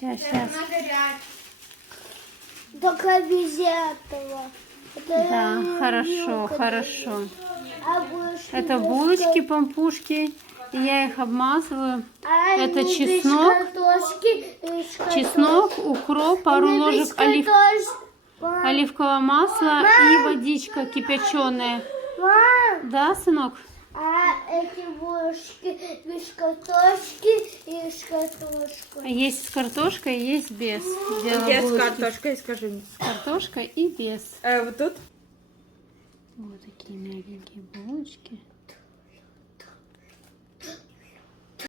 Сейчас. Только без этого. Да, хорошо, хорошо. А булочки Это без булочки, пампушки. Я их обмазываю. А Это не без чеснок. картошки, без Чеснок, укроп, пару Не без ложек оливкового масла и водичка кипяченая. Мам, Да, сынок? а эти булочки без картошки и с картошкой. Есть с картошкой, есть без. Делала Где с булочки картошкой, скажи мне. с картошкой и без. Вот тут? Вот такие мягенькие булочки.